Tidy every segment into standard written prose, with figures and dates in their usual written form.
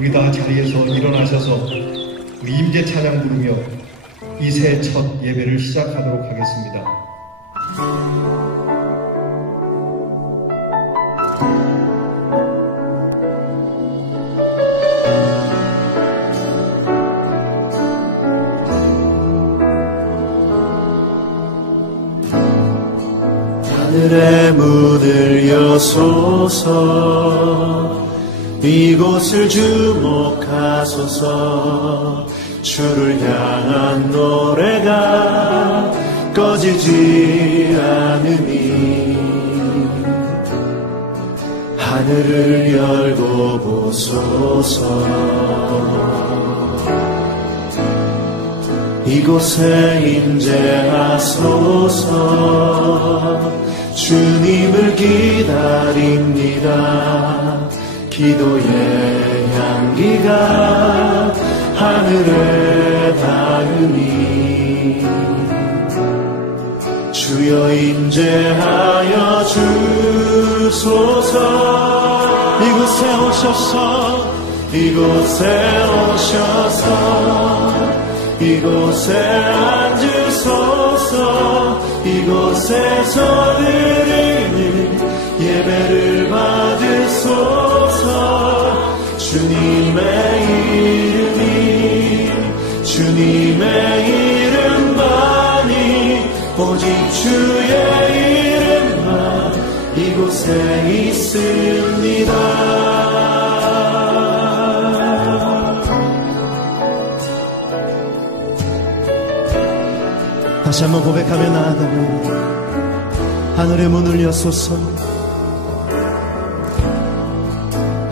우리 다 자리에서 일어나셔서 우리 임재 찬양 부르며 이 새 첫 예배를 시작하도록 하겠습니다. 하늘의 문을 여소서, 이곳을 주목하소서. 주를 향한 노래가 꺼지지 않으니 하늘을 열고 보소서. 이곳에 임재하소서. 주님을 기다립니다. 기도의 향기가 하늘에 닿으니 주여 임재하여 주소서. 이곳에 오셔서, 이곳에 오셔서, 이곳에 앉으소서. 이곳에서 드리는 예배를 받으소서. 주님의 이름이, 주님의 이름만이, 오직 주의 이름만 이곳에 있습니다. 다시 한번 고백하며 나아가면 하늘의 문을 여소서.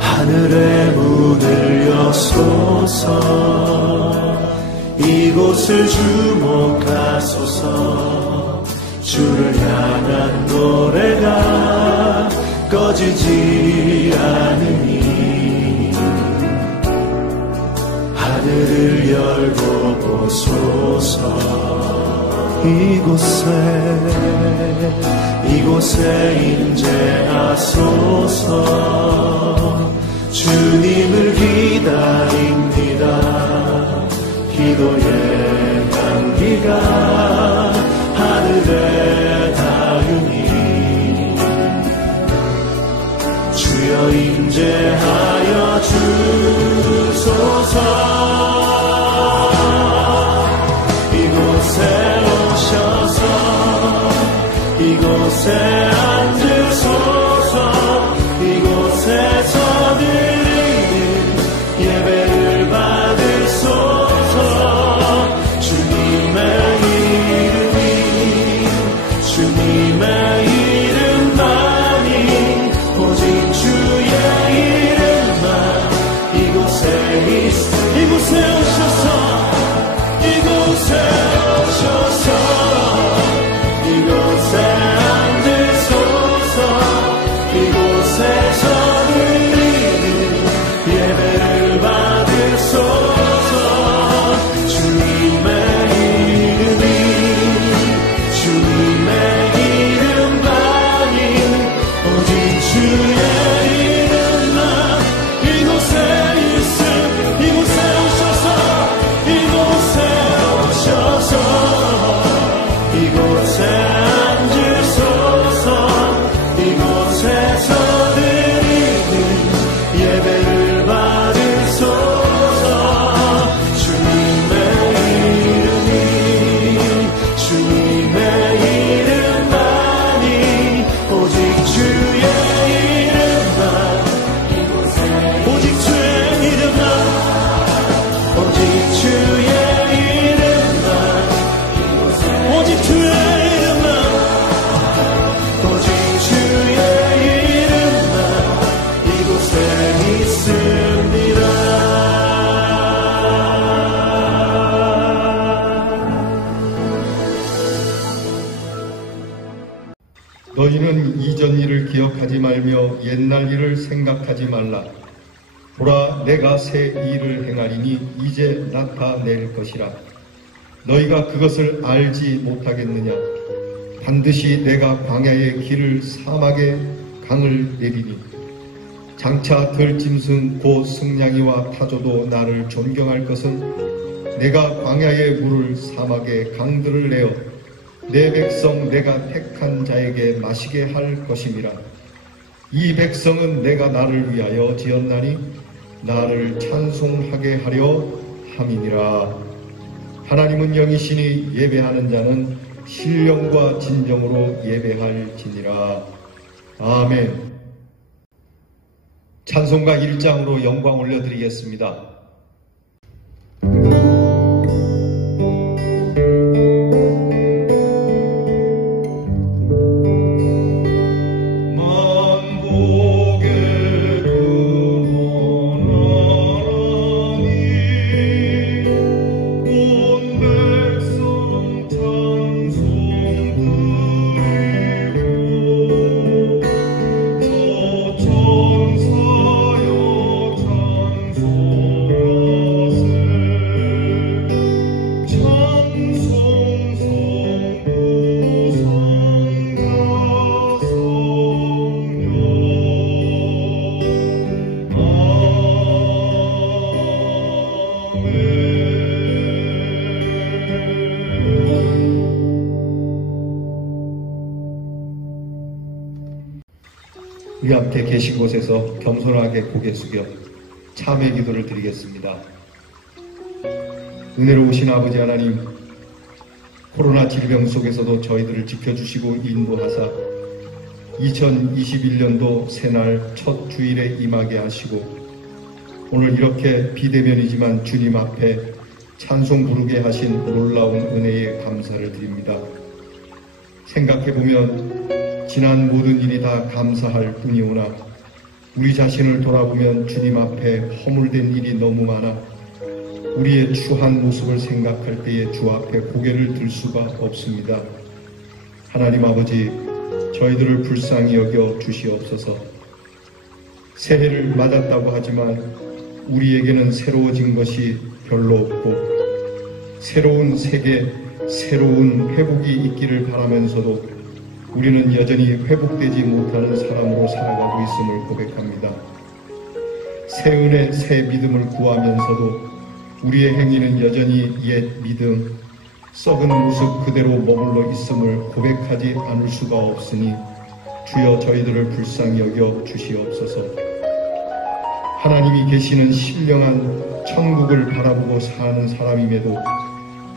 하늘의 문을 여소서. 이곳을 주목하소서. 주를 향한 노래가 꺼지지 않으니 하늘을 열고 보소서. 이곳에 임재하소서. 주님을 기다립니다. 기도의 향기가 하늘에 닿으니 주여 임재하여 주소서. 이곳에 오셔서, 이곳에 앉으소서. 이곳에서 드리는 예배를 받으소서. 주님의 이름이, 주님의 이름만이, 오직 주의 이름만 이곳에 이곳에 오셔서, 이곳에 오셔서, 이곳에 앉으소서. 이곳에서 드리는 예배를 받으소서. 주님의 이름이, 주님의 이름만이, 오직 주의 이름만 이곳에 있음. 이곳에 오셔서, 이곳에 오셔서, 이곳에 앉으소서. 이곳에서 드리는 예배를 받으소서. 주님의 이름이, 주님의 이름만이, 오직 주의 이름만, 오직 주의 이름만, 오직 주의 이름만, 오직 주의 이름만, 오직 주의 이름만 이곳에 있습니다. 너희는 이전 일을 기억하지 말며 옛날 일을 생각하지 말라. 보라, 내가 새 일을 행하리니 이제 나타낼 것이라. 너희가 그것을 알지 못하겠느냐? 반드시 내가 광야의 길을 사막의 강을 내리니 장차 들짐승 곧 승냥이와 타조도 나를 존경할 것은 내가 광야의 물을 사막의 강들을 내어 내 백성 내가 택한 자에게 마시게 할 것임이라. 이 백성은 내가 나를 위하여 지었나니 나를 찬송하게 하려 함이니라. 하나님은 영이시니 예배하는 자는 신령과 진정으로 예배할지니라. 아멘. 찬송가 1장으로 영광 올려드리겠습니다. 우리 함께 계신 곳에서 겸손하게 고개 숙여 참회 기도를 드리겠습니다. 은혜로우신 아버지 하나님, 코로나 질병 속에서도 저희들을 지켜주시고 인도하사 2021년도 새날 첫 주일에 임하게 하시고 오늘 이렇게 비대면이지만 주님 앞에 찬송 부르게 하신 놀라운 은혜에 감사를 드립니다. 생각해보면 지난 모든 일이 다 감사할 뿐이오나 우리 자신을 돌아보면 주님 앞에 허물된 일이 너무 많아 우리의 추한 모습을 생각할 때에 주 앞에 고개를 들 수가 없습니다. 하나님 아버지, 저희들을 불쌍히 여겨 주시옵소서. 새해를 맞았다고 하지만 우리에게는 새로워진 것이 별로 없고 새로운 세계, 새로운 회복이 있기를 바라면서도 우리는 여전히 회복되지 못하는 사람으로 살아가고 있음을 고백합니다. 새 은혜, 새 믿음을 구하면서도 우리의 행위는 여전히 옛 믿음, 썩은 모습 그대로 머물러 있음을 고백하지 않을 수가 없으니 주여 저희들을 불쌍히 여겨 주시옵소서. 하나님이 계시는 신령한 천국을 바라보고 사는 사람임에도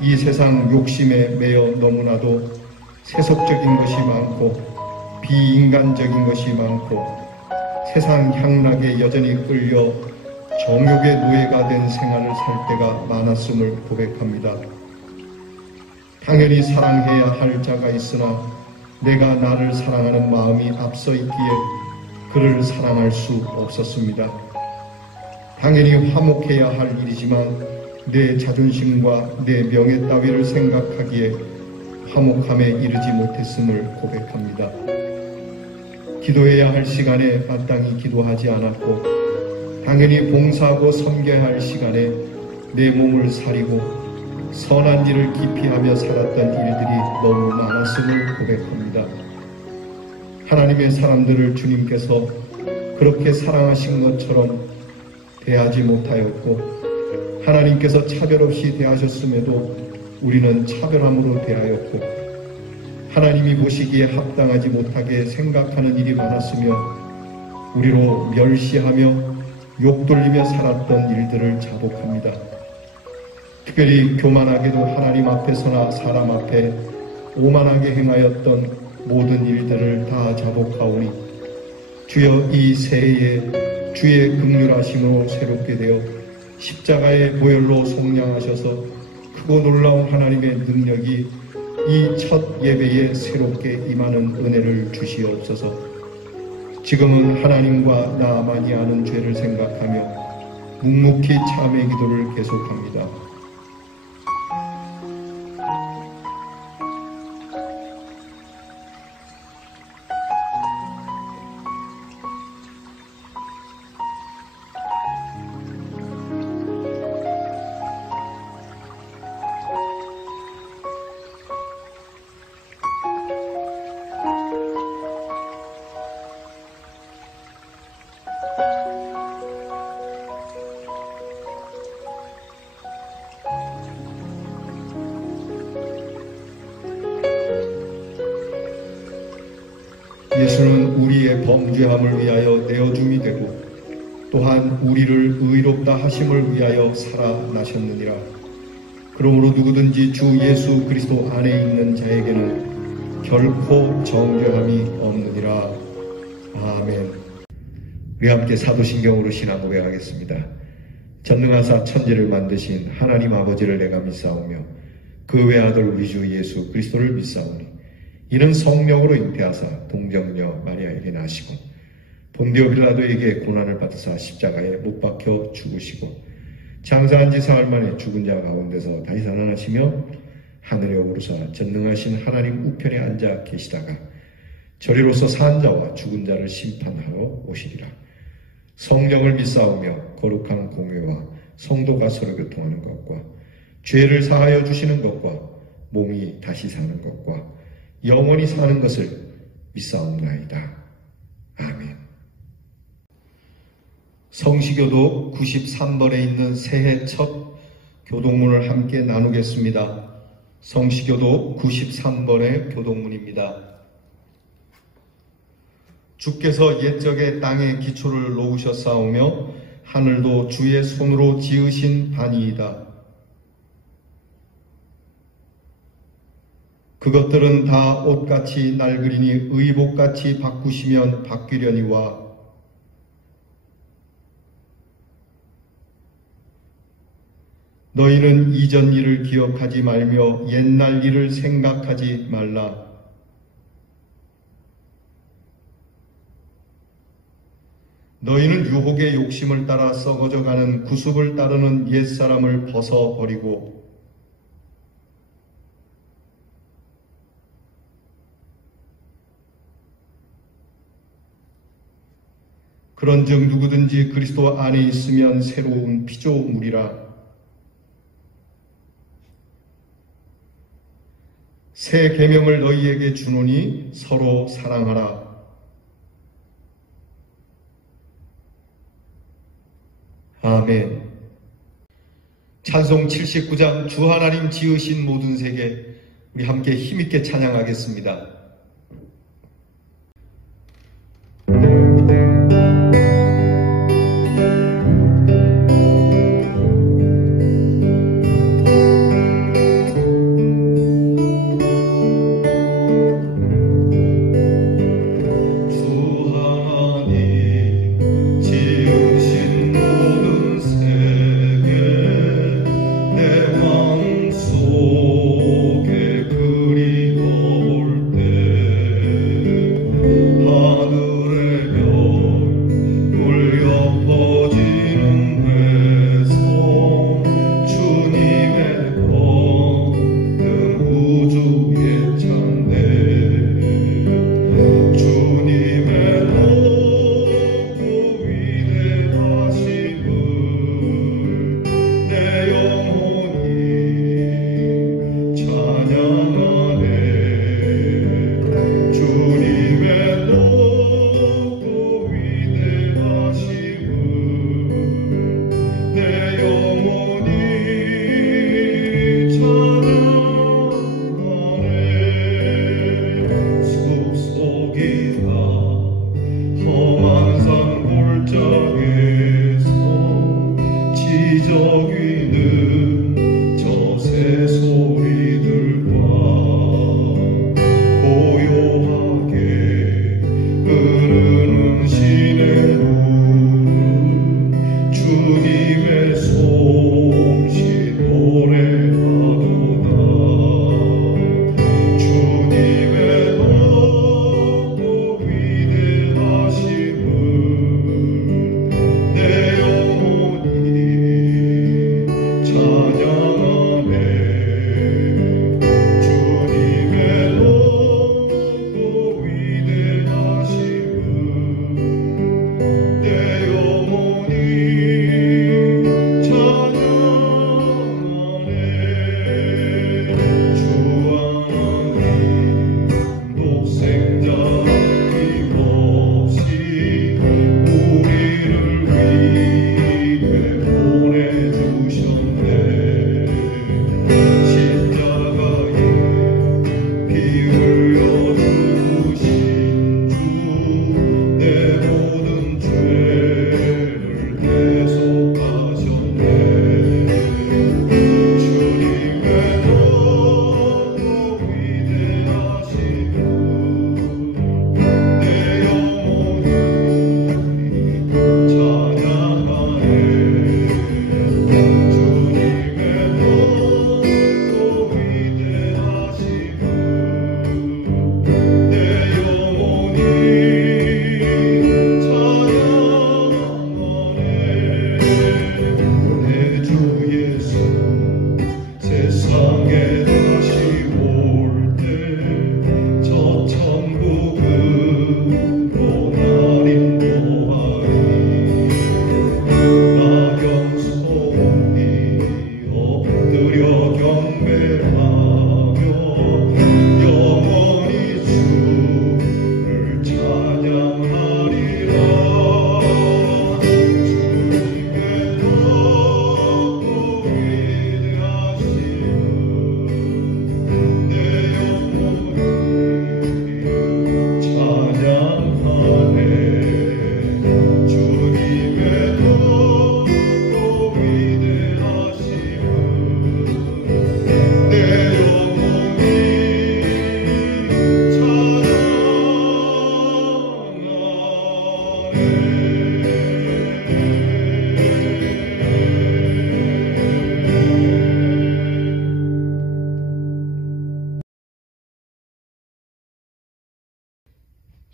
이 세상 욕심에 매여 너무나도 세속적인 것이 많고 비인간적인 것이 많고 세상 향락에 여전히 끌려 정욕의 노예가 된 생활을 살 때가 많았음을 고백합니다. 당연히 사랑해야 할 자가 있으나 내가 나를 사랑하는 마음이 앞서 있기에 그를 사랑할 수 없었습니다. 당연히 화목해야 할 일이지만 내 자존심과 내 명예 따위를 생각하기에 화목함에 이르지 못했음을 고백합니다. 기도해야 할 시간에 마땅히 기도하지 않았고 당연히 봉사하고 섬겨야 할 시간에 내 몸을 사리고 선한 일을 기피하며 살았던 일들이 너무 많았음을 고백합니다. 하나님의 사람들을 주님께서 그렇게 사랑하신 것처럼 대하지 못하였고 하나님께서 차별 없이 대하셨음에도 우리는 차별함으로 대하였고 하나님이 보시기에 합당하지 못하게 생각하는 일이 많았으며 우리로 멸시하며 욕돌리며 살았던 일들을 자복합니다. 특별히 교만하게도 하나님 앞에서나 사람 앞에 오만하게 행하였던 모든 일들을 다 자복하오니 주여 이 새해에 주의 긍휼하심으로 새롭게 되어 십자가의 보혈로 속량하셔서 크고 놀라운 하나님의 능력이 이 첫 예배에 새롭게 임하는 은혜를 주시옵소서. 지금은 하나님과 나만이 아는 죄를 생각하며 묵묵히 참회 기도를 계속합니다. 우리의 범죄함을 위하여 내어줌이 되고 또한 우리를 의롭다 하심을 위하여 살아나셨느니라. 그러므로 누구든지 주 예수 그리스도 안에 있는 자에게는 결코 정죄함이 없느니라. 아멘. 우리 함께 사도신경으로 신앙 고백하겠습니다. 전능하사 천지를 만드신 하나님 아버지를 내가 믿사오며 그 외아들 우리 주 예수 그리스도를 믿사오니 이는 성령으로 잉태하사 동정녀 마리아에게 나시고 본디오 빌라도에게 고난을 받으사 십자가에 못 박혀 죽으시고 장사한 지 사흘 만에 죽은 자 가운데서 다시 살아나시며 하늘에 오르사 전능하신 하나님 우편에 앉아 계시다가 저리로서 산 자와 죽은 자를 심판하러 오시리라. 성령을 믿사오며 거룩한 공회와 성도가 서로 교통하는 것과 죄를 사하여 주시는 것과 몸이 다시 사는 것과 영원히 사는 것을 믿사옵나이다. 아멘. 성시교도 93번에 있는 새해 첫 교동문을 함께 나누겠습니다. 성시교도 93번의 교동문입니다. 주께서 옛적에 땅에 기초를 놓으셨사오며 하늘도 주의 손으로 지으신 반이이다. 그것들은 다 옷같이 낡으리니 의복같이 바꾸시면 바뀌려니와 너희는 이전 일을 기억하지 말며 옛날 일을 생각하지 말라. 너희는 유혹의 욕심을 따라 썩어져가는 구습을 따르는 옛사람을 벗어버리고 그런즉 누구든지 그리스도 안에 있으면 새로운 피조물이라. 새 계명을 너희에게 주노니 서로 사랑하라. 아멘. 찬송 79장 주 하나님 지으신 모든 세계, 우리 함께 힘있게 찬양하겠습니다.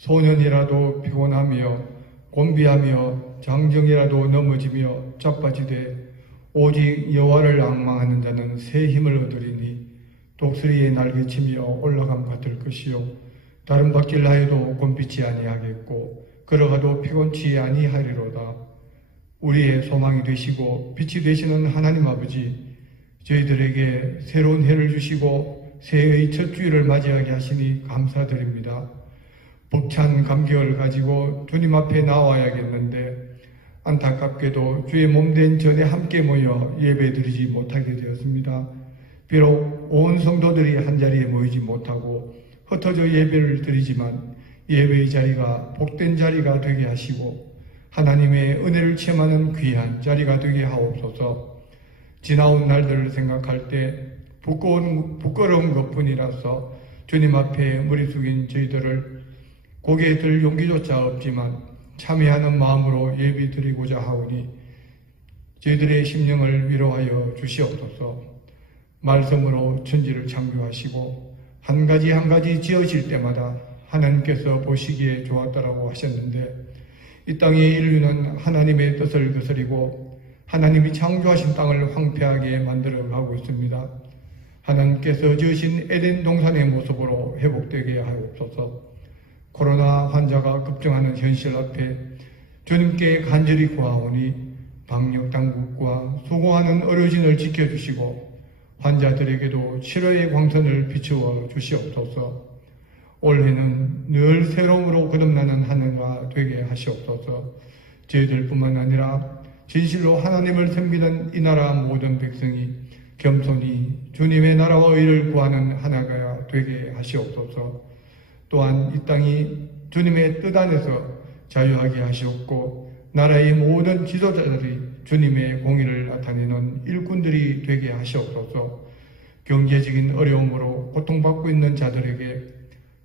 소년이라도 피곤하며 곤비하며 장정이라도 넘어지며 자빠지되 오직 여호와를 앙망하는 자는 새 힘을 얻으리니 독수리의 날개치며 올라감 같을 것이요 다른 박질하여도 곤비치 아니하겠고 걸어가도 피곤치 아니하리로다. 우리의 소망이 되시고 빛이 되시는 하나님 아버지, 저희들에게 새로운 해를 주시고 새해의 첫 주일을 맞이하게 하시니 감사드립니다. 벅찬 감격을 가지고 주님 앞에 나와야겠는데 안타깝게도 주의 몸된 전에 함께 모여 예배드리지 못하게 되었습니다. 비록 온 성도들이 한자리에 모이지 못하고 흩어져 예배를 드리지만 예배의 자리가 복된 자리가 되게 하시고 하나님의 은혜를 체험하는 귀한 자리가 되게 하옵소서. 지나온 날들을 생각할 때 부끄러운 것뿐이라서 주님 앞에 머리 숙인 저희들을 고개 들 용기조차 없지만 참여하는 마음으로 예배 드리고자 하오니 저희들의 심령을 위로하여 주시옵소서. 말씀으로 천지를 창조하시고 한 가지 한 가지 지으실 때마다 하나님께서 보시기에 좋았다라고 하셨는데 이 땅의 인류는 하나님의 뜻을 거스리고 하나님이 창조하신 땅을 황폐하게 만들어 가고 있습니다. 하나님께서 지으신 에덴 동산의 모습으로 회복되게 하옵소서. 코로나 환자가 급증하는 현실 앞에 주님께 간절히 구하오니 방역당국과 수고하는 의료진을 지켜주시고 환자들에게도 치료의 광선을 비추어 주시옵소서. 올해는 늘 새로움으로 거듭나는 한 해가 되게 하시옵소서. 저희들뿐만 아니라 진실로 하나님을 섬기는 이 나라 모든 백성이 겸손히 주님의 나라와 의를 구하는 하나가 되게 하시옵소서. 또한 이 땅이 주님의 뜻 안에서 자유하게 하시옵고 나라의 모든 지도자들이 주님의 공의를 나타내는 일꾼들이 되게 하시옵소서. 경제적인 어려움으로 고통받고 있는 자들에게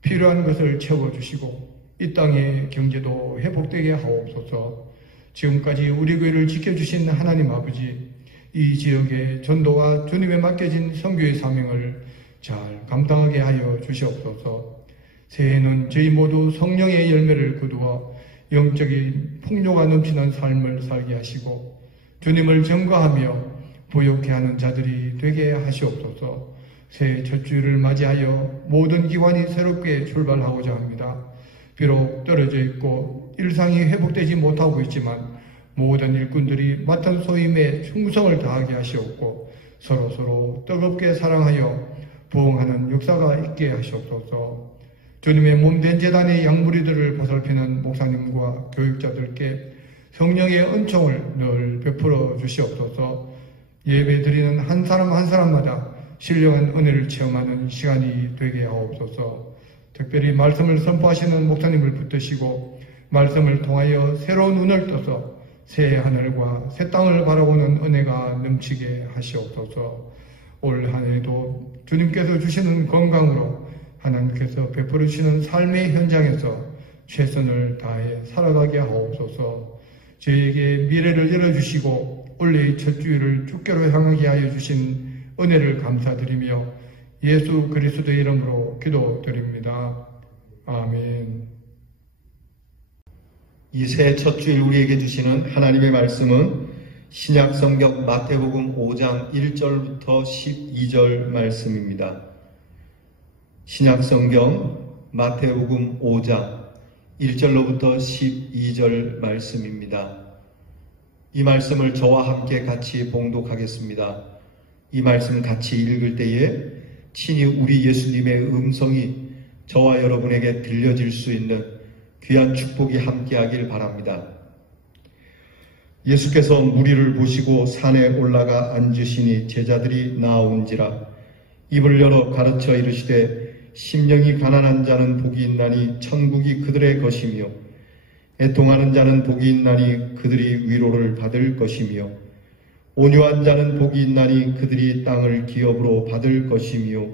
필요한 것을 채워주시고 이 땅의 경제도 회복되게 하옵소서. 지금까지 우리 교회를 지켜주신 하나님 아버지, 이 지역의 전도와 주님에 맡겨진 선교의 사명을 잘 감당하게 하여 주시옵소서. 새해에는 저희 모두 성령의 열매를 거두어 영적인 풍요가 넘치는 삶을 살게 하시고 주님을 증거하며 부욕해 하는 자들이 되게 하시옵소서. 새해 첫 주일을 맞이하여 모든 기관이 새롭게 출발하고자 합니다. 비록 떨어져 있고 일상이 회복되지 못하고 있지만 모든 일꾼들이 맡은 소임에 충성을 다하게 하시옵고 서로 뜨겁게 사랑하여 부흥하는 역사가 있게 하시옵소서. 주님의 몸된 제단의 양무리들을 보살피는 목사님과 교육자들께 성령의 은총을 늘 베풀어 주시옵소서. 예배 드리는 한 사람 한 사람마다 신령한 은혜를 체험하는 시간이 되게 하옵소서. 특별히 말씀을 선포하시는 목사님을 붙드시고 말씀을 통하여 새로운 눈을 떠서 새 하늘과 새 땅을 바라보는 은혜가 넘치게 하시옵소서. 올 한 해도 주님께서 주시는 건강으로 하나님께서 베풀어 주시는 삶의 현장에서 최선을 다해 살아가게 하옵소서. 저희에게 미래를 열어주시고 올해의 첫 주일을 주께로 향하게 하여 주신 은혜를 감사드리며 예수 그리스도의 이름으로 기도드립니다. 아멘. 이 새 첫 주일 우리에게 주시는 하나님의 말씀은 신약 성경 마태복음 5장 1절부터 12절 말씀입니다. 신약 성경 마태복음 5장 1절로부터 12절 말씀입니다. 이 말씀을 저와 함께 같이 봉독하겠습니다. 이 말씀 같이 읽을 때에 친히 우리 예수님의 음성이 저와 여러분에게 들려질 수 있는 귀한 축복이 함께하길 바랍니다. 예수께서 무리를 보시고 산에 올라가 앉으시니 제자들이 나온지라 입을 열어 가르쳐 이르시되 심령이 가난한 자는 복이 있나니 천국이 그들의 것이며 애통하는 자는 복이 있나니 그들이 위로를 받을 것이며 온유한 자는 복이 있나니 그들이 땅을 기업으로 받을 것이며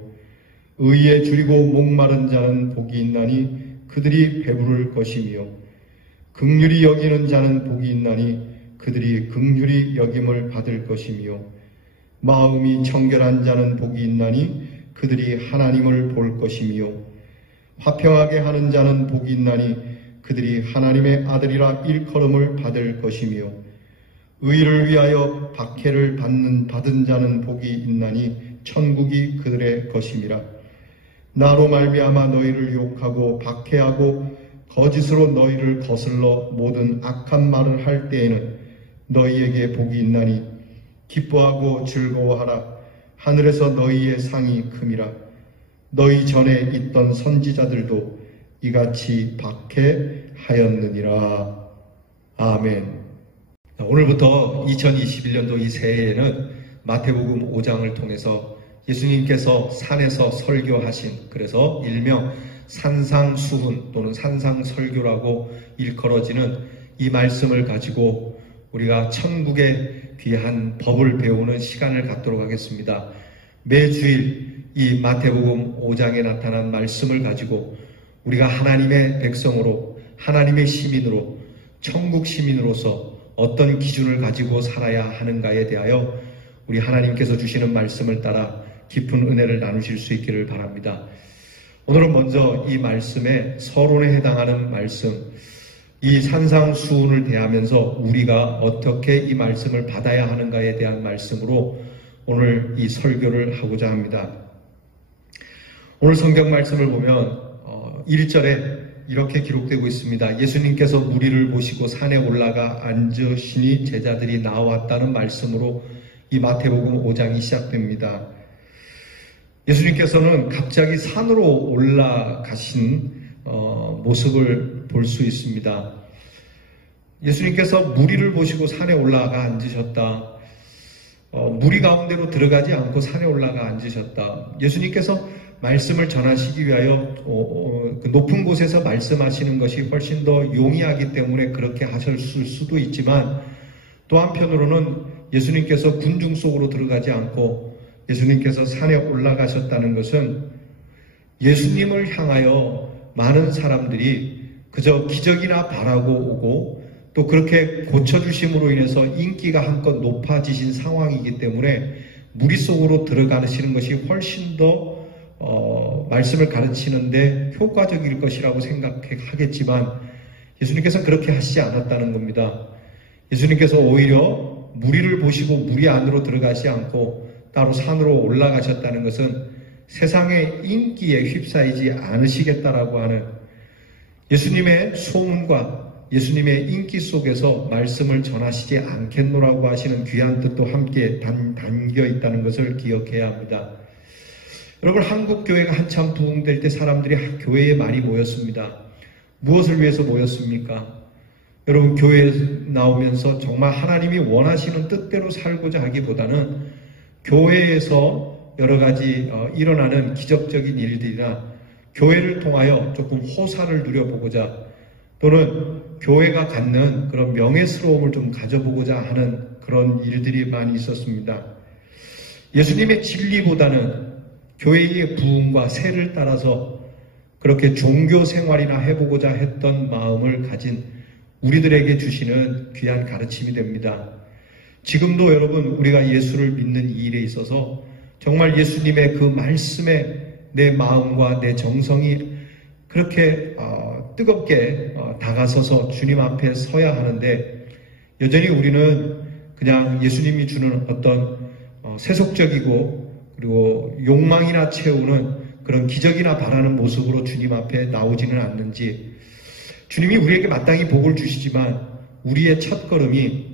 의에 줄이고 목마른 자는 복이 있나니 그들이 배부를 것이며 긍휼히 여기는 자는 복이 있나니 그들이 긍휼히 여김을 받을 것이며 마음이 청결한 자는 복이 있나니 그들이 하나님을 볼 것이며 화평하게 하는 자는 복이 있나니 그들이 하나님의 아들이라 일컬음을 받을 것이며 의를 위하여 박해를 받은 자는 복이 있나니 천국이 그들의 것임이라. 나로 말미암아 너희를 욕하고 박해하고 거짓으로 너희를 거슬러 모든 악한 말을 할 때에는 너희에게 복이 있나니 기뻐하고 즐거워하라. 하늘에서 너희의 상이 큼이라. 너희 전에 있던 선지자들도 이같이 박해하였느니라. 아멘. 오늘부터 2021년도 이 새해에는 마태복음 5장을 통해서 예수님께서 산에서 설교하신, 그래서 일명 산상수훈 또는 산상설교라고 일컬어지는 이 말씀을 가지고 우리가 천국의 귀한 법을 배우는 시간을 갖도록 하겠습니다. 매주일 이 마태복음 5장에 나타난 말씀을 가지고 우리가 하나님의 백성으로, 하나님의 시민으로, 천국 시민으로서 어떤 기준을 가지고 살아야 하는가에 대하여 우리 하나님께서 주시는 말씀을 따라 깊은 은혜를 나누실 수 있기를 바랍니다. 오늘은 먼저 이 말씀에 서론에 해당하는 말씀, 이 산상수훈을 대하면서 우리가 어떻게 이 말씀을 받아야 하는가에 대한 말씀으로 오늘 이 설교를 하고자 합니다. 오늘 성경 말씀을 보면 1절에 이렇게 기록되고 있습니다. 예수님께서 무리를 보시고 산에 올라가 앉으시니 제자들이 나왔다는 말씀으로 이 마태복음 5장이 시작됩니다. 예수님께서는 갑자기 산으로 올라가신 모습을 볼 수 있습니다. 예수님께서 무리를 보시고 산에 올라가 앉으셨다. 무리 가운데로 들어가지 않고 산에 올라가 앉으셨다. 예수님께서 말씀을 전하시기 위하여 그 높은 곳에서 말씀하시는 것이 훨씬 더 용이하기 때문에 그렇게 하셨을 수도 있지만, 또 한편으로는 예수님께서 군중 속으로 들어가지 않고 예수님께서 산에 올라가셨다는 것은 예수님을 향하여 많은 사람들이 그저 기적이나 바라고 오고 또 그렇게 고쳐주심으로 인해서 인기가 한껏 높아지신 상황이기 때문에 무리 속으로 들어가시는 것이 훨씬 더 말씀을 가르치는데 효과적일 것이라고 생각하겠지만, 예수님께서는 그렇게 하시지 않았다는 겁니다. 예수님께서 오히려 무리를 보시고 무리 안으로 들어가지 않고 따로 산으로 올라가셨다는 것은 세상의 인기에 휩싸이지 않으시겠다라고 하는, 예수님의 소문과 예수님의 인기 속에서 말씀을 전하시지 않겠노라고 하시는 귀한 뜻도 함께 담겨 있다는 것을 기억해야 합니다. 여러분, 한국 교회가 한참 부흥될 때 사람들이 교회에 많이 모였습니다. 무엇을 위해서 모였습니까? 여러분, 교회에 나오면서 정말 하나님이 원하시는 뜻대로 살고자 하기보다는 교회에서 여러 가지 일어나는 기적적인 일들이나 교회를 통하여 조금 호사를 누려보고자, 또는 교회가 갖는 그런 명예스러움을 좀 가져보고자 하는 그런 일들이 많이 있었습니다. 예수님의 진리보다는 교회의 부흥과 세를 따라서 그렇게 종교 생활이나 해보고자 했던 마음을 가진 우리들에게 주시는 귀한 가르침이 됩니다. 지금도 여러분, 우리가 예수를 믿는 이 일에 있어서 정말 예수님의 그 말씀에 내 마음과 내 정성이 그렇게 뜨겁게 다가서서 주님 앞에 서야 하는데, 여전히 우리는 그냥 예수님이 주는 어떤 세속적이고 그리고 욕망이나 채우는 그런 기적이나 바라는 모습으로 주님 앞에 나오지는 않는지, 주님이 우리에게 마땅히 복을 주시지만 우리의 첫걸음이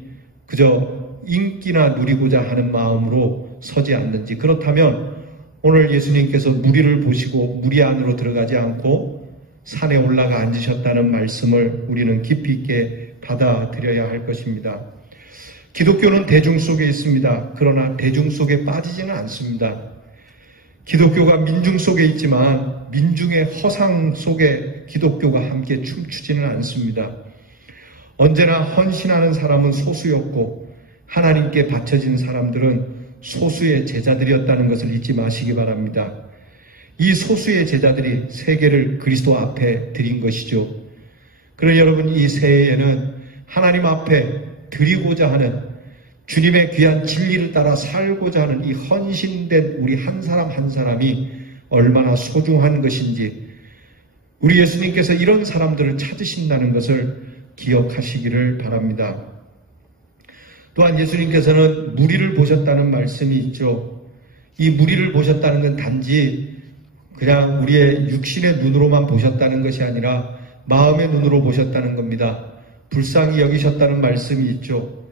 그저 인기나 누리고자 하는 마음으로 서지 않는지, 그렇다면 오늘 예수님께서 무리를 보시고 무리 안으로 들어가지 않고 산에 올라가 앉으셨다는 말씀을 우리는 깊이 있게 받아들여야 할 것입니다. 기독교는 대중 속에 있습니다. 그러나 대중 속에 빠지지는 않습니다. 기독교가 민중 속에 있지만 민중의 허상 속에 기독교가 함께 춤추지는 않습니다. 언제나 헌신하는 사람은 소수였고 하나님께 바쳐진 사람들은 소수의 제자들이었다는 것을 잊지 마시기 바랍니다. 이 소수의 제자들이 세계를 그리스도 앞에 드린 것이죠. 그러나 여러분, 이 새해에는 하나님 앞에 드리고자 하는, 주님의 귀한 진리를 따라 살고자 하는 이 헌신된 우리 한 사람 한 사람이 얼마나 소중한 것인지, 우리 예수님께서 이런 사람들을 찾으신다는 것을 기억하시기를 바랍니다. 또한 예수님께서는 무리를 보셨다는 말씀이 있죠. 이 무리를 보셨다는 건 단지 그냥 우리의 육신의 눈으로만 보셨다는 것이 아니라 마음의 눈으로 보셨다는 겁니다. 불쌍히 여기셨다는 말씀이 있죠.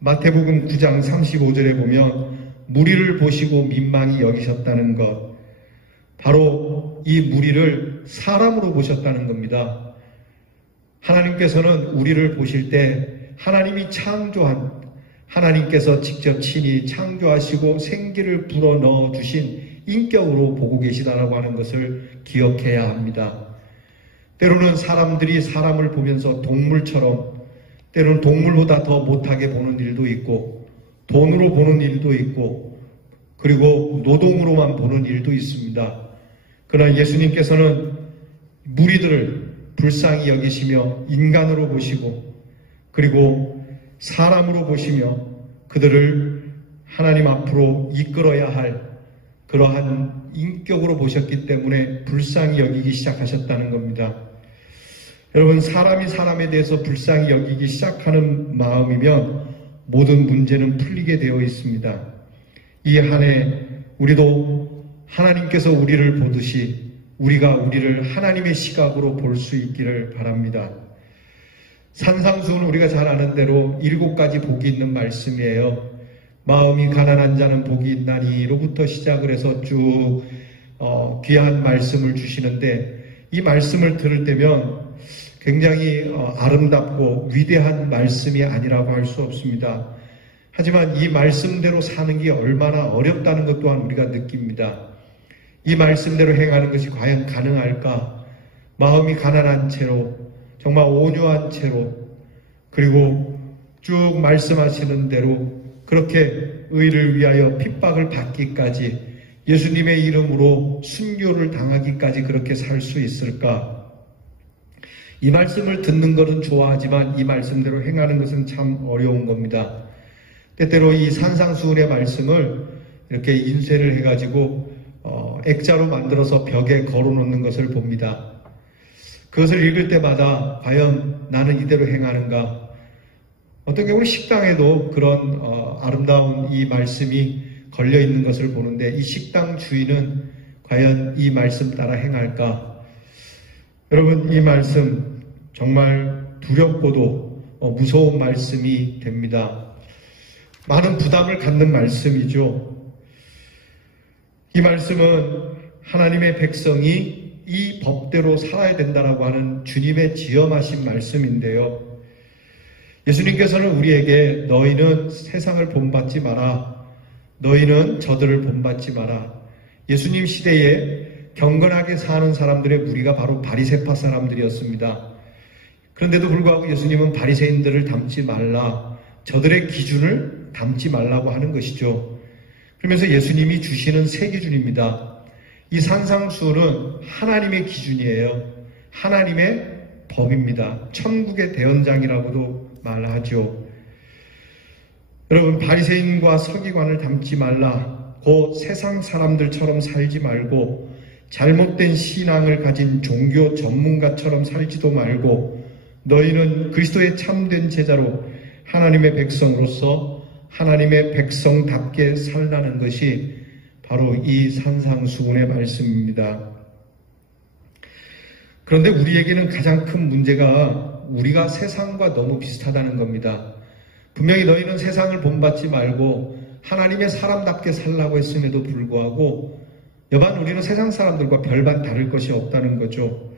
마태복음 9장 35절에 보면 무리를 보시고 민망히 여기셨다는 것, 바로 이 무리를 사람으로 보셨다는 겁니다. 하나님께서는 우리를 보실 때 하나님이 창조한, 하나님께서 직접 친히 창조하시고 생기를 불어넣어 주신 인격으로 보고 계시다라고 하는 것을 기억해야 합니다. 때로는 사람들이 사람을 보면서 동물처럼, 때로는 동물보다 더 못하게 보는 일도 있고, 돈으로 보는 일도 있고, 그리고 노동으로만 보는 일도 있습니다. 그러나 예수님께서는 무리들을 불쌍히 여기시며 인간으로 보시고, 그리고 사람으로 보시며 그들을 하나님 앞으로 이끌어야 할 그러한 인격으로 보셨기 때문에 불쌍히 여기기 시작하셨다는 겁니다. 여러분, 사람이 사람에 대해서 불쌍히 여기기 시작하는 마음이면 모든 문제는 풀리게 되어 있습니다. 이 한 해 우리도 하나님께서 우리를 보듯이 우리가 우리를 하나님의 시각으로 볼 수 있기를 바랍니다. 산상수훈은 우리가 잘 아는 대로 7가지 복이 있는 말씀이에요. 마음이 가난한 자는 복이 있나니로부터 시작을 해서 쭉 귀한 말씀을 주시는데, 이 말씀을 들을 때면 굉장히 아름답고 위대한 말씀이 아니라고 할 수 없습니다. 하지만 이 말씀대로 사는 게 얼마나 어렵다는 것 또한 우리가 느낍니다. 이 말씀대로 행하는 것이 과연 가능할까? 마음이 가난한 채로, 정말 온유한 채로, 그리고 쭉 말씀하시는 대로 그렇게 의를 위하여 핍박을 받기까지, 예수님의 이름으로 순교를 당하기까지 그렇게 살 수 있을까? 이 말씀을 듣는 것은 좋아하지만 이 말씀대로 행하는 것은 참 어려운 겁니다. 때때로 이 산상수훈의 말씀을 이렇게 인쇄를 해가지고 액자로 만들어서 벽에 걸어놓는 것을 봅니다. 그것을 읽을 때마다 과연 나는 이대로 행하는가? 어떤 경우는 식당에도 그런 아름다운 이 말씀이 걸려있는 것을 보는데, 이 식당 주인은 과연 이 말씀 따라 행할까? 여러분, 이 말씀 정말 두렵고도 무서운 말씀이 됩니다. 많은 부담을 갖는 말씀이죠. 이 말씀은 하나님의 백성이 이 법대로 살아야 된다라고 하는 주님의 지엄하신 말씀인데요. 예수님께서는 우리에게 너희는 세상을 본받지 마라, 너희는 저들을 본받지 마라. 예수님 시대에 경건하게 사는 사람들의 무리가 바로 바리새파 사람들이었습니다. 그런데도 불구하고 예수님은 바리새인들을 닮지 말라, 저들의 기준을 닮지 말라고 하는 것이죠. 그러면서 예수님이 주시는 세 기준입니다. 이 산상수훈은 하나님의 기준이에요. 하나님의 법입니다. 천국의 대언장이라고도 말하죠. 여러분, 바리새인과 서기관을 닮지 말라, 곧 세상 사람들처럼 살지 말고 잘못된 신앙을 가진 종교 전문가처럼 살지도 말고 너희는 그리스도의 참된 제자로 하나님의 백성으로서 하나님의 백성답게 살라는 것이 바로 이 산상수훈의 말씀입니다. 그런데 우리에게는 가장 큰 문제가 우리가 세상과 너무 비슷하다는 겁니다. 분명히 너희는 세상을 본받지 말고 하나님의 사람답게 살라고 했음에도 불구하고 여반 우리는 세상 사람들과 별반 다를 것이 없다는 거죠.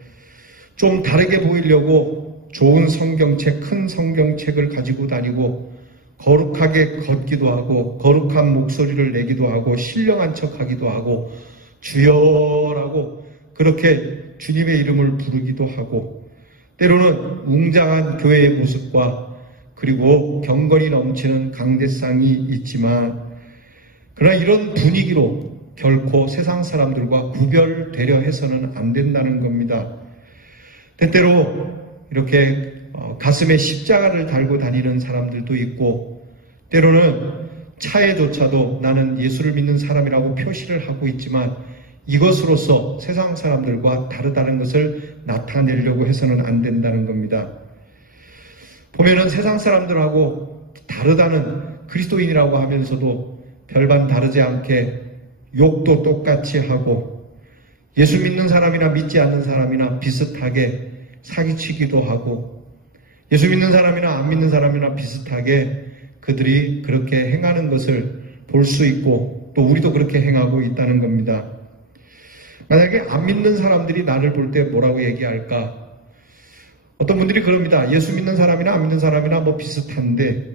좀 다르게 보이려고 좋은 성경책, 큰 성경책을 가지고 다니고 거룩하게 걷기도 하고 거룩한 목소리를 내기도 하고 신령한 척하기도 하고 주여라고 그렇게 주님의 이름을 부르기도 하고, 때로는 웅장한 교회의 모습과 그리고 경건이 넘치는 강대상이 있지만, 그러나 이런 분위기로 결코 세상 사람들과 구별되려 해서는 안 된다는 겁니다. 때때로 이렇게 가슴에 십자가를 달고 다니는 사람들도 있고, 때로는 차에조차도 나는 예수를 믿는 사람이라고 표시를 하고 있지만 이것으로서 세상 사람들과 다르다는 것을 나타내려고 해서는 안 된다는 겁니다. 보면은 세상 사람들하고 다르다는 그리스도인이라고 하면서도 별반 다르지 않게 욕도 똑같이 하고 예수 믿는 사람이나 믿지 않는 사람이나 비슷하게 사기치기도 하고 예수 믿는 사람이나 안 믿는 사람이나 비슷하게 그들이 그렇게 행하는 것을 볼 수 있고 또 우리도 그렇게 행하고 있다는 겁니다. 만약에 안 믿는 사람들이 나를 볼 때 뭐라고 얘기할까? 어떤 분들이 그럽니다. 예수 믿는 사람이나 안 믿는 사람이나 뭐 비슷한데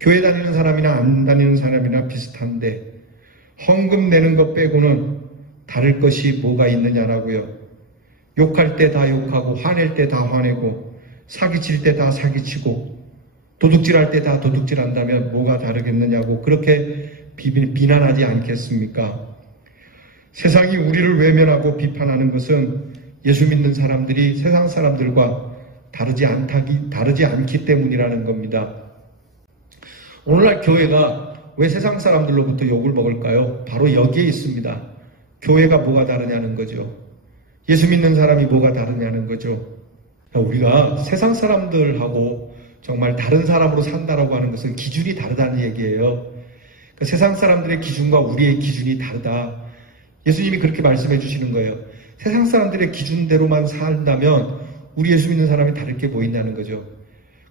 교회 다니는 사람이나 안 다니는 사람이나 비슷한데 헌금 내는 것 빼고는 다를 것이 뭐가 있느냐라고요. 욕할 때 다 욕하고 화낼 때 다 화내고 사기칠 때 다 사기치고 도둑질할 때 다 도둑질한다면 뭐가 다르겠느냐고 그렇게 비난하지 않겠습니까? 세상이 우리를 외면하고 비판하는 것은 예수 믿는 사람들이 세상 사람들과 다르지 않기 때문이라는 겁니다. 오늘날 교회가 왜 세상 사람들로부터 욕을 먹을까요? 바로 여기에 있습니다. 교회가 뭐가 다르냐는 거죠. 예수 믿는 사람이 뭐가 다르냐는 거죠. 우리가 세상 사람들하고 정말 다른 사람으로 산다라고 하는 것은 기준이 다르다는 얘기예요. 그러니까 세상 사람들의 기준과 우리의 기준이 다르다. 예수님이 그렇게 말씀해 주시는 거예요. 세상 사람들의 기준대로만 산다면 우리 예수 믿는 사람이 다를 게 뭐 있냐는 거죠.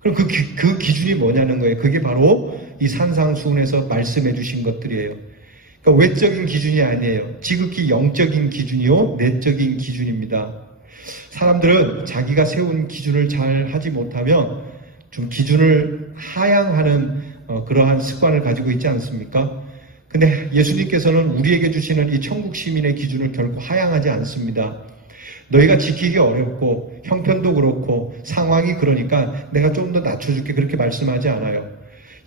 그럼 그 기준이 뭐냐는 거예요. 그게 바로 이 산상수훈에서 말씀해 주신 것들이에요. 그러니까 외적인 기준이 아니에요. 지극히 영적인 기준이요, 내적인 기준입니다. 사람들은 자기가 세운 기준을 잘 하지 못하면 좀 기준을 하향하는 그러한 습관을 가지고 있지 않습니까? 근데 예수님께서는 우리에게 주시는 이 천국 시민의 기준을 결코 하향하지 않습니다. 너희가 지키기 어렵고 형편도 그렇고 상황이 그러니까 내가 좀 더 낮춰줄게 그렇게 말씀하지 않아요.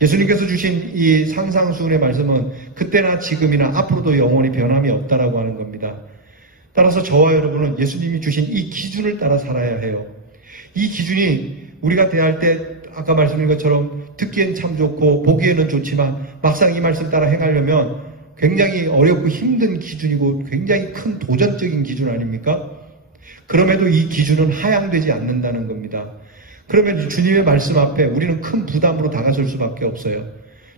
예수님께서 주신 이 산상수훈의 말씀은 그때나 지금이나 앞으로도 영원히 변함이 없다라고 하는 겁니다. 따라서 저와 여러분은 예수님이 주신 이 기준을 따라 살아야 해요. 이 기준이 우리가 대할 때 아까 말씀드린 것처럼 듣기엔 참 좋고 보기에는 좋지만 막상 이 말씀 따라 행하려면 굉장히 어렵고 힘든 기준이고 굉장히 큰 도전적인 기준 아닙니까? 그럼에도 이 기준은 하향되지 않는다는 겁니다. 그러면 주님의 말씀 앞에 우리는 큰 부담으로 다가설 수밖에 없어요.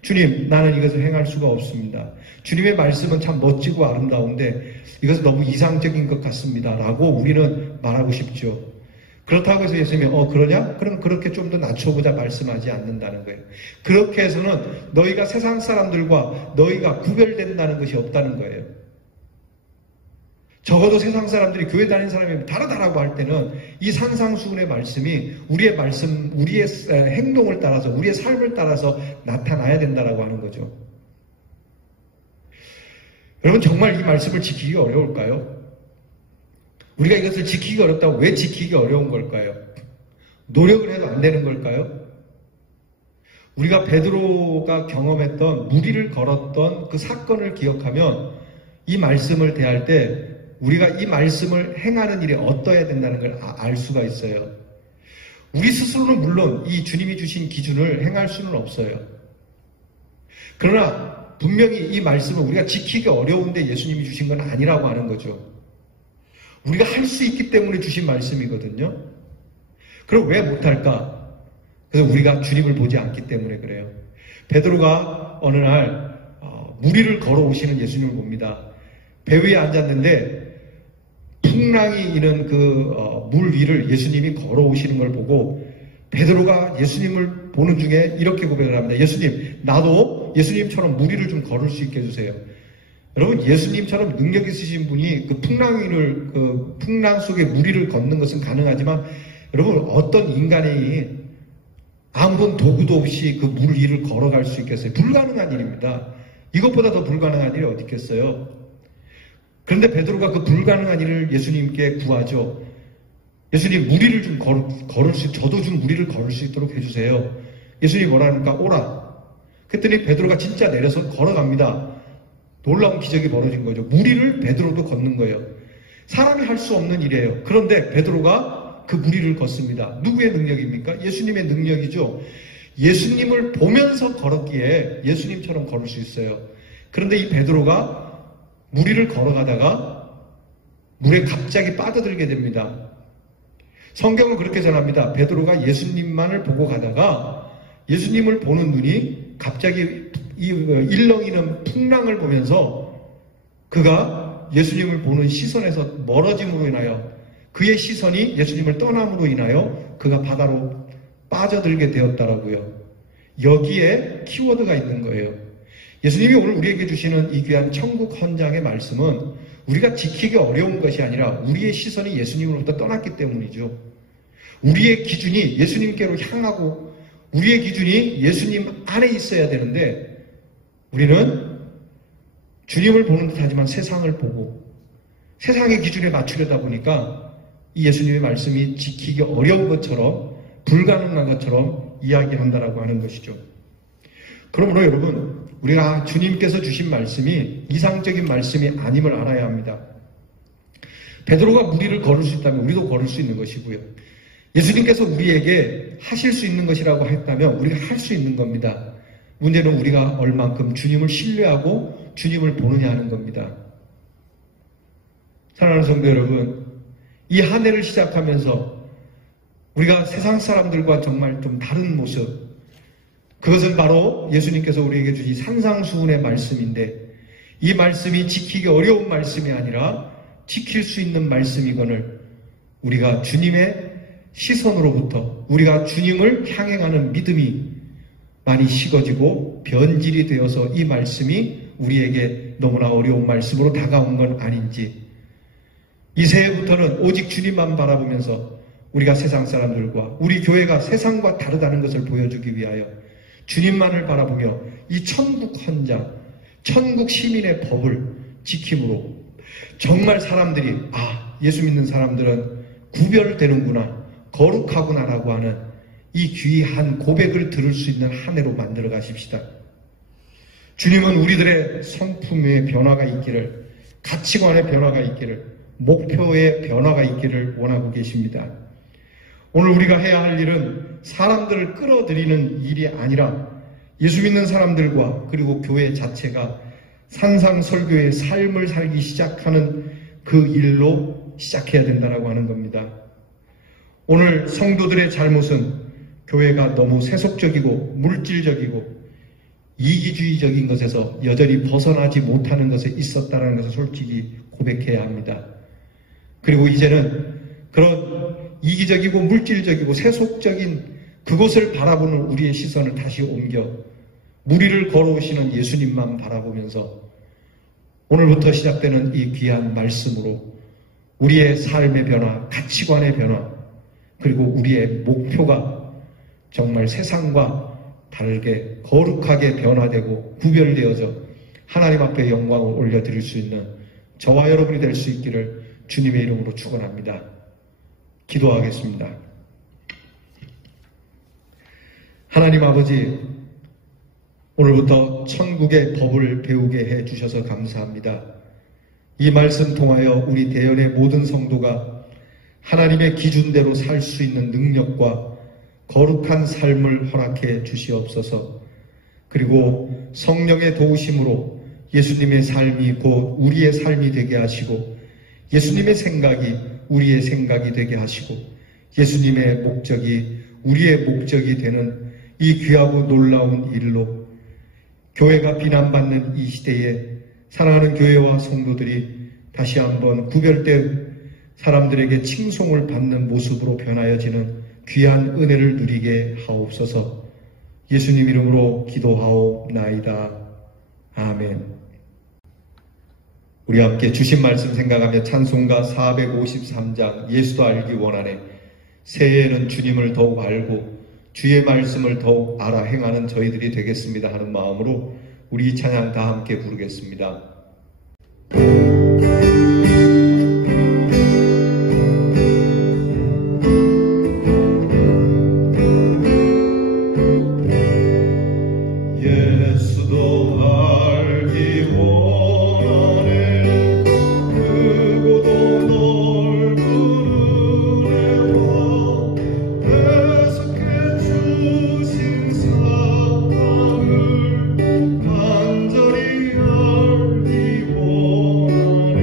주님, 나는 이것을 행할 수가 없습니다. 주님의 말씀은 참 멋지고 아름다운데 이것은 너무 이상적인 것 같습니다. 라고 우리는 말하고 싶죠. 그렇다고 해서 예수님이 그러냐? 그럼 그렇게 좀 더 낮춰보자 말씀하지 않는다는 거예요. 그렇게 해서는 너희가 세상 사람들과 너희가 구별된다는 것이 없다는 거예요. 적어도 세상 사람들이 교회 다니는 사람이 다르다라고 할 때는 이 산상수훈의 말씀이 우리의 말씀, 우리의 행동을 따라서 우리의 삶을 따라서 나타나야 된다라고 하는 거죠. 여러분 정말 이 말씀을 지키기 어려울까요? 우리가 이것을 지키기 어렵다고 왜 지키기 어려운 걸까요? 노력을 해도 안 되는 걸까요? 우리가 베드로가 경험했던 무리를 걸었던 그 사건을 기억하면 이 말씀을 대할 때 우리가 이 말씀을 행하는 일이 어떠해야 된다는 걸 알 수가 있어요. 우리 스스로는 물론 이 주님이 주신 기준을 행할 수는 없어요. 그러나 분명히 이 말씀은 우리가 지키기 어려운데 예수님이 주신 건 아니라고 하는 거죠. 우리가 할 수 있기 때문에 주신 말씀이거든요. 그럼 왜 못할까? 그래서 우리가 주님을 보지 않기 때문에 그래요. 베드로가 어느 날 무리를 걸어오시는 예수님을 봅니다. 배 위에 앉았는데 풍랑이 이는 물 위를 예수님이 걸어오시는 걸 보고 베드로가 예수님을 보는 중에 이렇게 고백을 합니다. 예수님, 나도 예수님처럼 무리를 좀 걸을 수 있게 해주세요. 여러분, 예수님처럼 능력 있으신 분이 그 풍랑 속에 무리를 걷는 것은 가능하지만 여러분, 어떤 인간이 아무런 도구도 없이 그 물 위를 걸어갈 수 있겠어요? 불가능한 일입니다. 이것보다 더 불가능한 일이 어디 있겠어요? 그런데 베드로가 그 불가능한 일을 예수님께 구하죠. 예수님, 무리를 좀 저도 좀 무리를 걸을 수 있도록 해주세요. 예수님이 뭐라 하니까 오라. 그랬더니 베드로가 진짜 내려서 걸어갑니다. 놀라운 기적이 벌어진 거죠. 무리를 베드로도 걷는 거예요. 사람이 할 수 없는 일이에요. 그런데 베드로가 그 무리를 걷습니다. 누구의 능력입니까? 예수님의 능력이죠. 예수님을 보면서 걸었기에 예수님처럼 걸을 수 있어요. 그런데 이 베드로가 무리를 걸어가다가 물에 갑자기 빠져들게 됩니다. 성경은 그렇게 전합니다. 베드로가 예수님만을 보고 가다가 예수님을 보는 눈이 갑자기 일렁이는 풍랑을 보면서 그가 예수님을 보는 시선에서 멀어짐으로 인하여 그의 시선이 예수님을 떠남으로 인하여 그가 바다로 빠져들게 되었다라고요. 여기에 키워드가 있는 거예요. 예수님이 오늘 우리에게 주시는 이 귀한 천국 헌장의 말씀은 우리가 지키기 어려운 것이 아니라 우리의 시선이 예수님으로부터 떠났기 때문이죠. 우리의 기준이 예수님께로 향하고 우리의 기준이 예수님 안에 있어야 되는데 우리는 주님을 보는 듯 하지만 세상을 보고 세상의 기준에 맞추려다 보니까 이 예수님의 말씀이 지키기 어려운 것처럼 불가능한 것처럼 이야기한다라고 하는 것이죠. 그러므로 여러분, 우리가 주님께서 주신 말씀이 이상적인 말씀이 아님을 알아야 합니다. 베드로가 무리를 걸을 수 있다면 우리도 걸을 수 있는 것이고요. 예수님께서 우리에게 하실 수 있는 것이라고 했다면 우리가 할 수 있는 겁니다. 문제는 우리가 얼만큼 주님을 신뢰하고 주님을 보느냐 하는 겁니다. 사랑하는 성도 여러분, 이 한 해를 시작하면서 우리가 세상 사람들과 정말 좀 다른 모습, 그것은 바로 예수님께서 우리에게 주신 산상수훈의 말씀인데 이 말씀이 지키기 어려운 말씀이 아니라 지킬 수 있는 말씀이거늘 우리가 주님의 시선으로부터 우리가 주님을 향행하는 믿음이 많이 식어지고 변질이 되어서 이 말씀이 우리에게 너무나 어려운 말씀으로 다가온 건 아닌지, 이 새해부터는 오직 주님만 바라보면서 우리가 세상 사람들과 우리 교회가 세상과 다르다는 것을 보여주기 위하여 주님만을 바라보며 이 천국 헌장, 천국 시민의 법을 지킴으로 정말 사람들이 예수 믿는 사람들은 구별되는구나, 거룩하구나라고 하는 이 귀한 고백을 들을 수 있는 한 해로 만들어 가십시다. 주님은 우리들의 성품의 변화가 있기를, 가치관의 변화가 있기를, 목표의 변화가 있기를 원하고 계십니다. 오늘 우리가 해야 할 일은 사람들을 끌어들이는 일이 아니라 예수 믿는 사람들과 그리고 교회 자체가 산상설교의 삶을 살기 시작하는 그 일로 시작해야 된다고 하는 겁니다. 오늘 성도들의 잘못은 교회가 너무 세속적이고 물질적이고 이기주의적인 것에서 여전히 벗어나지 못하는 것에 있었다는 것을 솔직히 고백해야 합니다. 그리고 이제는 그런 이기적이고 물질적이고 세속적인 그것을 바라보는 우리의 시선을 다시 옮겨 무리를 걸어오시는 예수님만 바라보면서 오늘부터 시작되는 이 귀한 말씀으로 우리의 삶의 변화, 가치관의 변화, 그리고 우리의 목표가 정말 세상과 다르게 거룩하게 변화되고 구별되어져 하나님 앞에 영광을 올려드릴 수 있는 저와 여러분이 될 수 있기를 주님의 이름으로 축원합니다. 기도하겠습니다. 하나님 아버지, 오늘부터 천국의 법을 배우게 해주셔서 감사합니다. 이 말씀 통하여 우리 대연의 모든 성도가 하나님의 기준대로 살 수 있는 능력과 거룩한 삶을 허락해 주시옵소서. 그리고 성령의 도우심으로 예수님의 삶이 곧 우리의 삶이 되게 하시고 예수님의 생각이 우리의 생각이 되게 하시고 예수님의 목적이 우리의 목적이 되는 이 귀하고 놀라운 일로 교회가 비난받는 이 시대에 사랑하는 교회와 성도들이 다시 한번 구별된 사람들에게 칭송을 받는 모습으로 변하여지는 귀한 은혜를 누리게 하옵소서. 예수님 이름으로 기도하옵나이다. 아멘. 우리 함께 주신 말씀 생각하며 찬송가 453장 예수도 알기 원하네. 새해에는 주님을 더욱 알고 주의 말씀을 더욱 알아 행하는 저희들이 되겠습니다 하는 마음으로 우리 찬양 다 함께 부르겠습니다. 간절히 알기 원하네.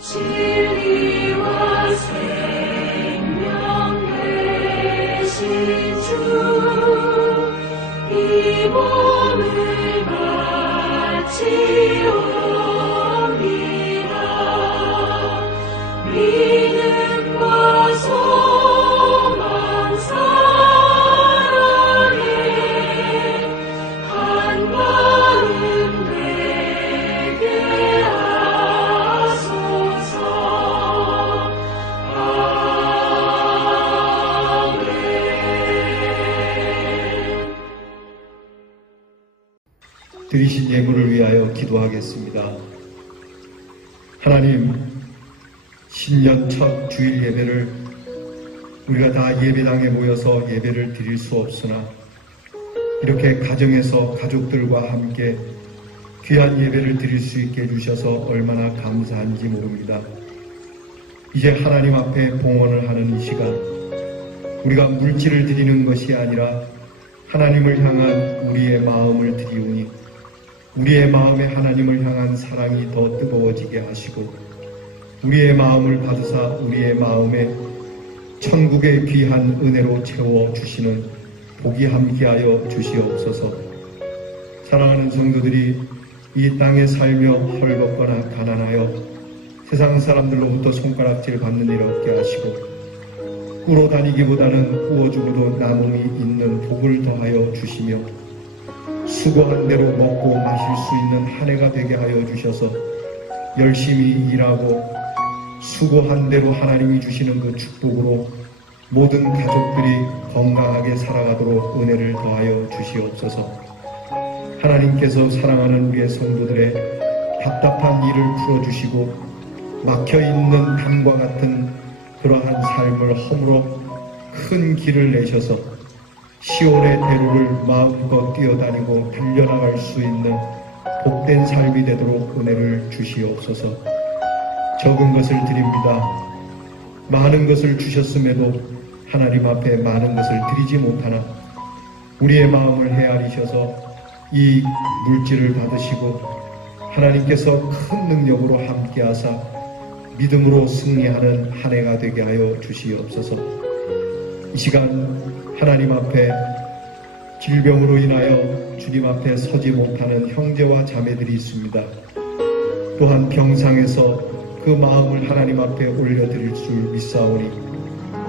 진리와 생명 되신 주, 이 몸을 바치옵니다. 믿음과 소망 사랑에 한 마음 되게 하소서. 아멘. 드리신 예물을 위하여 기도하겠습니다. 하나님, 신년 첫 주일 예배를 우리가 다 예배당에 모여서 예배를 드릴 수 없으나 이렇게 가정에서 가족들과 함께 귀한 예배를 드릴 수 있게 해주셔서 얼마나 감사한지 모릅니다. 이제 하나님 앞에 봉헌을 하는 이 시간, 우리가 물질을 드리는 것이 아니라 하나님을 향한 우리의 마음을 드리우니 우리의 마음에 하나님을 향한 사랑이 더 뜨거워지게 하시고 우리의 마음을 받으사 우리의 마음에 천국의 귀한 은혜로 채워주시는 복이 함께하여 주시옵소서. 사랑하는 성도들이 이 땅에 살며 헐벗거나 가난하여 세상 사람들로부터 손가락질 받는 일 없게 하시고 꾸러 다니기보다는 꾸어주고도 남음이 있는 복을 더하여 주시며 수고한 대로 먹고 마실 수 있는 한 해가 되게 하여 주셔서 열심히 일하고 수고한 대로 하나님이 주시는 그 축복으로 모든 가족들이 건강하게 살아가도록 은혜를 더하여 주시옵소서. 하나님께서 사랑하는 우리의 성도들의 답답한 일을 풀어주시고 막혀있는 담과 같은 그러한 삶을 허물어 큰 길을 내셔서 시온의 대로를 마음껏 뛰어다니고 달려나갈 수 있는 복된 삶이 되도록 은혜를 주시옵소서. 적은 것을 드립니다. 많은 것을 주셨음에도 하나님 앞에 많은 것을 드리지 못하나 우리의 마음을 헤아리셔서 이 물질을 받으시고 하나님께서 큰 능력으로 함께하사 믿음으로 승리하는 한 해가 되게 하여 주시옵소서. 이 시간 하나님 앞에 질병으로 인하여 주님 앞에 서지 못하는 형제와 자매들이 있습니다. 또한 병상에서 그 마음을 하나님 앞에 올려드릴 줄 믿사오니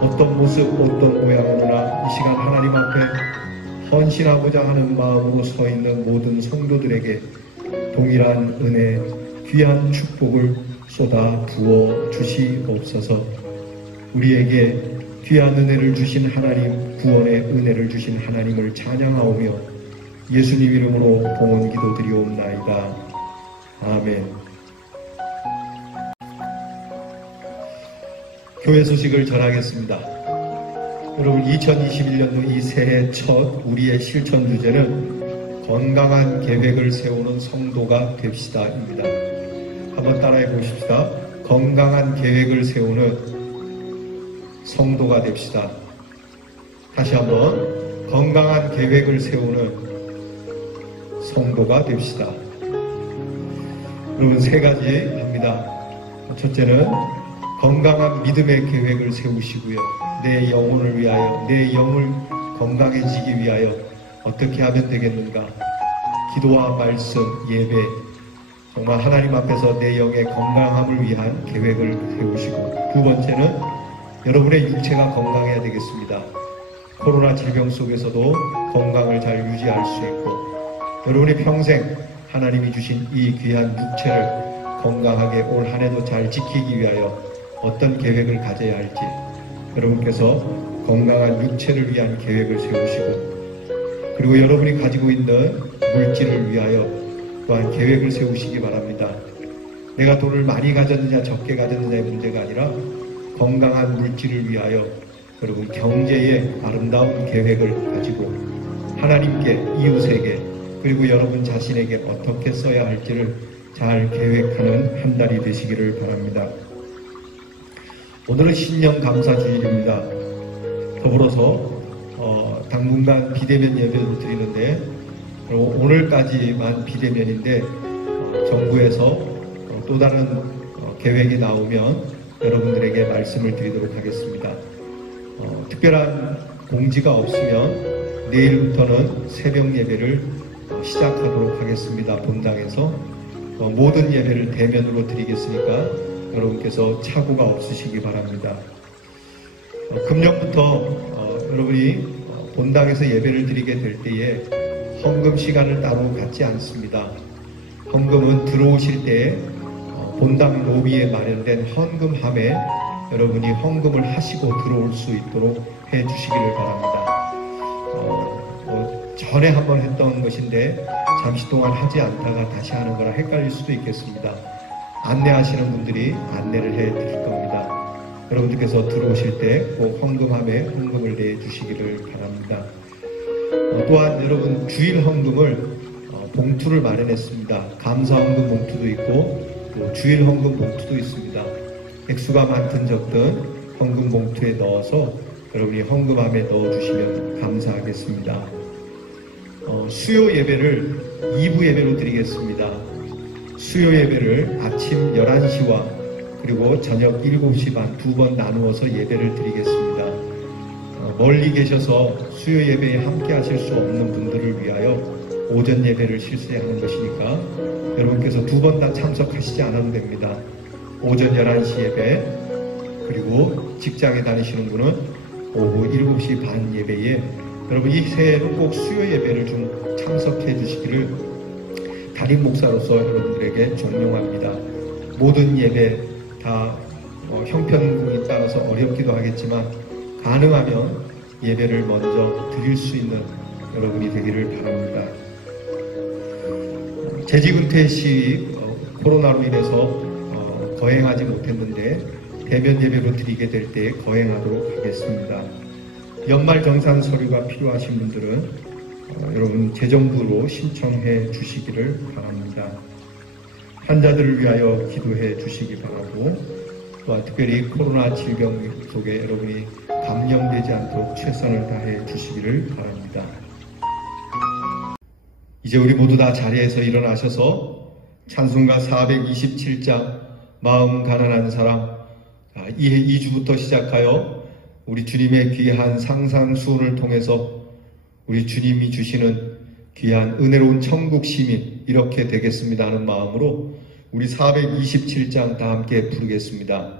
어떤 모습 어떤 모양으로나 이 시간 하나님 앞에 헌신하고자 하는 마음으로 서 있는 모든 성도들에게 동일한 은혜, 귀한 축복을 쏟아 부어 주시옵소서. 우리에게 귀한 은혜를 주신 하나님, 구원의 은혜를 주신 하나님을 찬양하오며 예수님 이름으로 봉헌 기도 드리옵나이다. 아멘. 교회 소식을 전하겠습니다. 여러분, 2021년도 이 새해 첫 우리의 실천 주제는 건강한 계획을 세우는 성도가 됩시다입니다. 한번 따라해 보십시다. 건강한 계획을 세우는 성도가 됩시다. 다시 한번 건강한 계획을 세우는 성도가 됩시다. 여러분, 세 가지 합니다. 첫째는 건강한 믿음의 계획을 세우시고요. 내 영혼을 위하여, 내 영을 건강해지기 위하여 어떻게 하면 되겠는가? 기도와 말씀, 예배, 정말 하나님 앞에서 내 영의 건강함을 위한 계획을 세우시고, 두 번째는 여러분의 육체가 건강해야 되겠습니다. 코로나 질병 속에서도 건강을 잘 유지할 수 있고 여러분이 평생 하나님이 주신 이 귀한 육체를 건강하게 올 한 해도 잘 지키기 위하여 어떤 계획을 가져야 할지 여러분께서 건강한 육체를 위한 계획을 세우시고 그리고 여러분이 가지고 있는 물질을 위하여 또한 계획을 세우시기 바랍니다. 내가 돈을 많이 가졌느냐 적게 가졌느냐의 문제가 아니라 건강한 물질을 위하여 여러분 경제의 아름다운 계획을 가지고 하나님께, 이웃에게, 그리고 여러분 자신에게 어떻게 써야 할지를 잘 계획하는 한 달이 되시기를 바랍니다. 오늘은 신년 감사주일입니다. 더불어서 당분간 비대면 예배를 드리는데 오늘까지만 비대면인데 정부에서 또 다른 계획이 나오면 여러분들에게 말씀을 드리도록 하겠습니다. 특별한 공지가 없으면 내일부터는 새벽 예배를 시작하도록 하겠습니다. 본당에서 모든 예배를 대면으로 드리겠으니까 여러분께서 착오가 없으시기 바랍니다. 금년부터 여러분이 본당에서 예배를 드리게 될 때에 헌금 시간을 따로 갖지 않습니다. 헌금은 들어오실 때에 본당 로비에 마련된 헌금함에 여러분이 헌금을 하시고 들어올 수 있도록 해 주시기를 바랍니다. 전에 한번 했던 것인데 잠시 동안 하지 않다가 다시 하는 거라 헷갈릴 수도 있겠습니다. 안내하시는 분들이 안내를 해 드릴 겁니다. 여러분들께서 들어오실 때 꼭 헌금함에 헌금을 내 주시기를 바랍니다. 또한 여러분 주일 헌금을 봉투를 마련했습니다. 감사 헌금 봉투도 있고 또 주일 헌금 봉투도 있습니다. 액수가 많든 적든 헌금 봉투에 넣어서 여러분이 헌금함에 넣어주시면 감사하겠습니다. 수요 예배를 2부 예배로 드리겠습니다. 수요 예배를 아침 11시와 그리고 저녁 7시 반 두 번 나누어서 예배를 드리겠습니다. 멀리 계셔서 수요 예배에 함께 하실 수 없는 분들을 위하여 오전 예배를 실시하는 것이니까 여러분께서 두 번 다 참석하시지 않아도 됩니다. 오전 11시 예배 그리고 직장에 다니시는 분은 오후 7시 반 예배에 여러분 이 새해에는 꼭 수요 예배를 좀 참석해 주시기를 담임 목사로서 여러분들에게 종용합니다. 모든 예배 다 형편에 따라서 어렵기도 하겠지만 가능하면 예배를 먼저 드릴 수 있는 여러분이 되기를 바랍니다. 재직은퇴 시 코로나로 인해서 거행하지 못했는데 대면 예배로 드리게 될 때 거행하도록 하겠습니다. 연말 정산 서류가 필요하신 분들은 여러분 재정부로 신청해 주시기를 바랍니다. 환자들을 위하여 기도해 주시기 바라고 또한 특별히 코로나 질병 속에 여러분이 감염되지 않도록 최선을 다해 주시기를 바랍니다. 이제 우리 모두 다 자리에서 일어나셔서 찬송가 427장 마음 가난한 사람 2주부터 시작하여 우리 주님의 귀한 상상수훈을 통해서 우리 주님이 주시는 귀한 은혜로운 천국 시민 이렇게 되겠습니다 하는 마음으로 우리 427장 다 함께 부르겠습니다.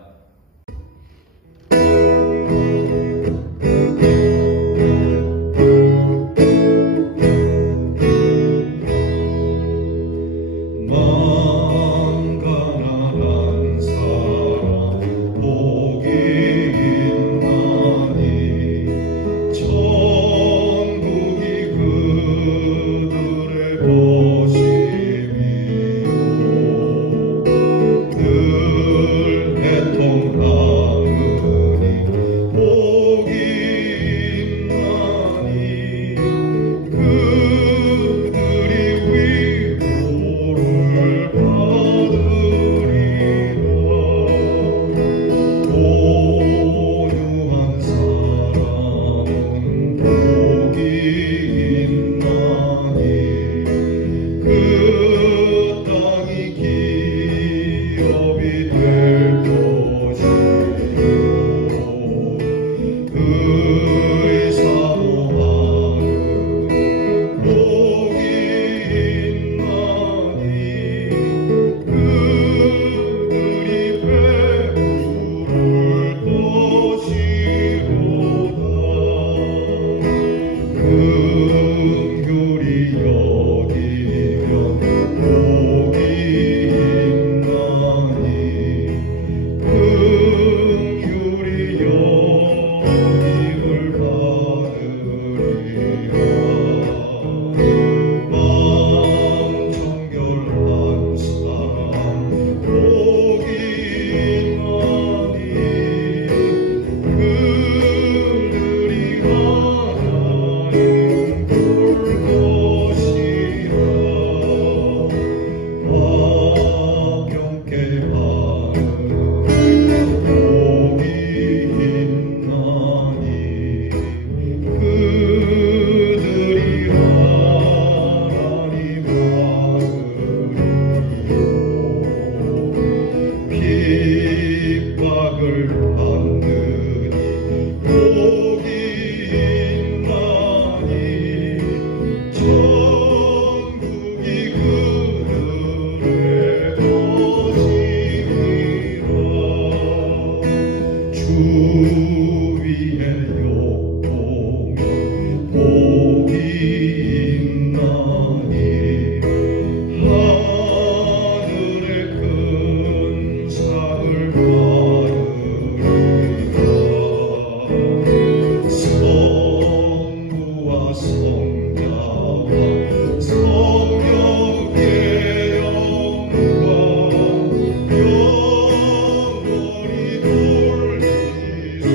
성자와 성령의 영광 영원히 돌리세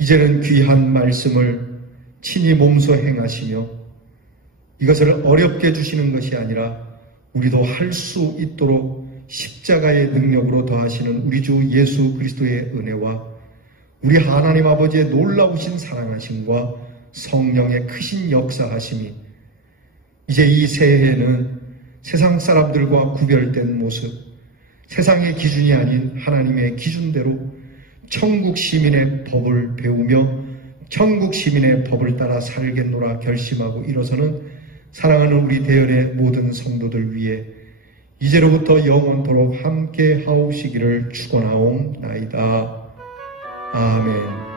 이제는 귀한 말씀을 친히 몸소 행하시며 이것을 어렵게 주시는 것이 아니라 우리도 할 수 있도록 십자가의 능력으로 더하시는 우리 주 예수 그리스도의 은혜와 우리 하나님 아버지의 놀라우신 사랑하심과 성령의 크신 역사하심이 이제 이 새해에는 세상 사람들과 구별된 모습, 세상의 기준이 아닌 하나님의 기준대로 천국 시민의 법을 배우며 천국 시민의 법을 따라 살겠노라 결심하고 일어서는 사랑하는 우리 대열의 모든 성도들 위해 이제로부터 영원토록 함께 하오시기를 축원하옵나이다. 아멘.